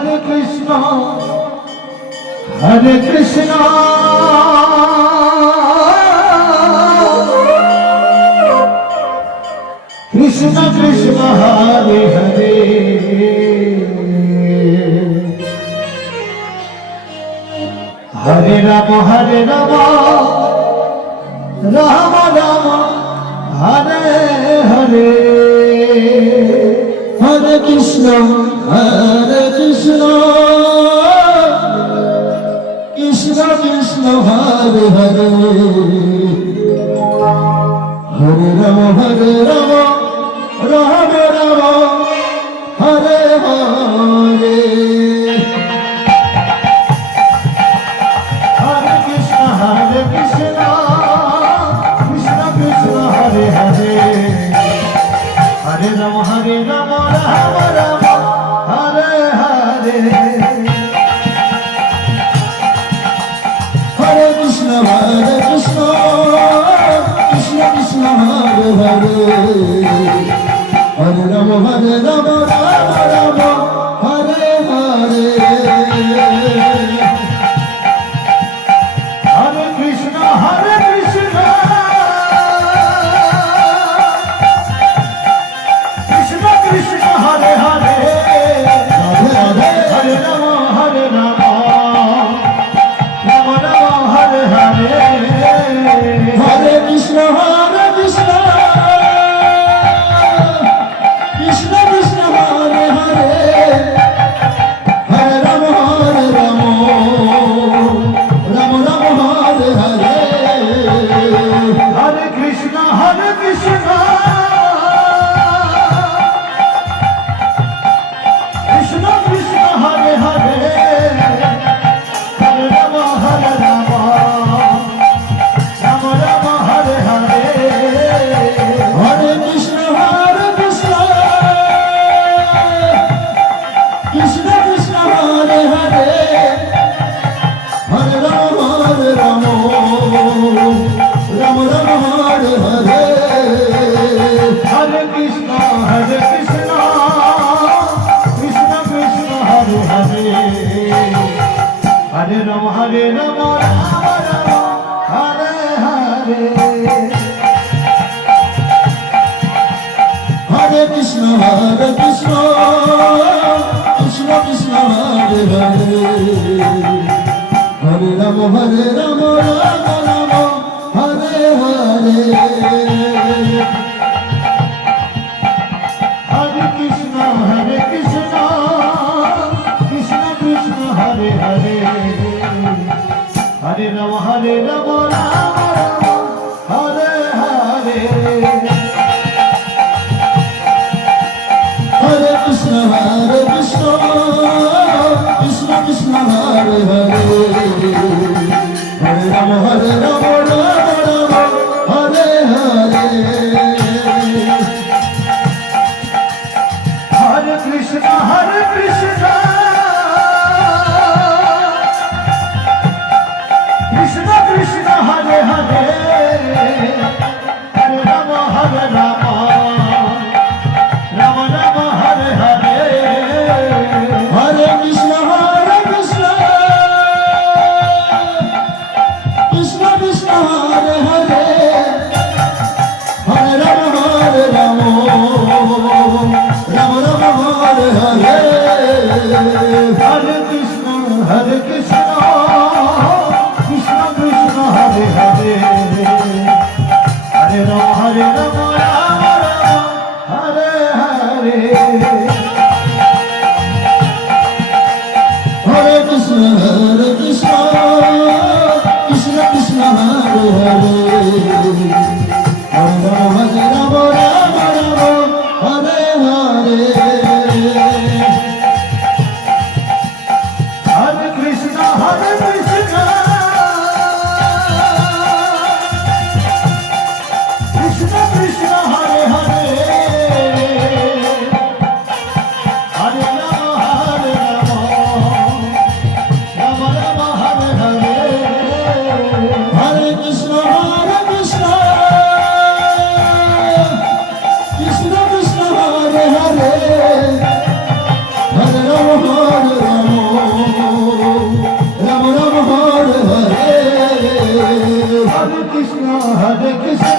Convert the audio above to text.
Hare Krishna, Hare Krishna, Krishna Krishna, Hare Hare, Hare Rama, Hare Rama, Rama Rama, Hare Hare, Hare Krishna, Hare Krishna, Krishna Krishna, Hare Hare, Hare Rama, Hare Rama, Rama Rama, Hare Hare, Hare Krishna, Hare Krishna, Krishna Krishna, Hare Hare, Hare Rama, Hare Rama, Rama Rama, Hare Hare, Hare Krishna, Hare Krishna, Krishna Krishna, Hare Hare, Hare Rama, Hare Rama, Rama Rama, Hare Hare, Hare Krishna, Hare Krishna, Krishna Krishna, Hare Hare, Hare Rama, Hare Rama, Rama Rama, Hare Hare, Hare Krishna, Hare Krishna, Krishna Krishna, Hare Hare, Hare Rama, Hare Rama, Rama Rama, Hare Hare, Hare Krishna, Hare Krishna, Krishna Krishna, Hare Hare, Hare Rama, Hare Rama, Rama Rama, Hare Hare, Hare Krishna, Hare Krishna, Krishna Krishna, Hare Hare, Hare Rama, Hare Rama, Rama Rama, Hare Hare, Hare Krishna, Hare Krishna, Krishna Krishna, Hare Hare, Hare Rama, Hare Rama, Rama Rama, Hare Hare, Hare Krishna, Hare Krishna, Krishna Krishna, Hare Hare, Hare Rama, Hare Rama, Rama Rama, Hare Hare, Hare Krishna, Hare Krishna, Krishna Krishna, Hare Hare, Hare Rama, Hare Rama, Rama Rama, Hare Hare, Hare Krishna, Hare Krishna, Krishna Krishna, Hare Hare, Hare Rama, Hare Rama, Rama Rama, Hare Hare, Hare Krishna, Hare Krishna, Krishna Krishna, Hare Hare, Hare Rama, Hare Rama, Rama Rama, Hare Hare, Hare Krishna, Hare Krishna, Krishna Krishna, Hare Hare, Hare Rama, Hare Rama, Rama Rama, Hare Hare, Hare Krishna, Hare Krishna, Krishna Krishna, Hare Hare, Hare Rama, Hare Rama, Rama Rama, Hare Hare, Hare Krishna, Hare Krishna, Krishna Krishna, Hare Hare, Hare Rama, Hare Rama, Rama Rama, Hare Hare, Hare Krishna, Hare Krishna Hare Krishna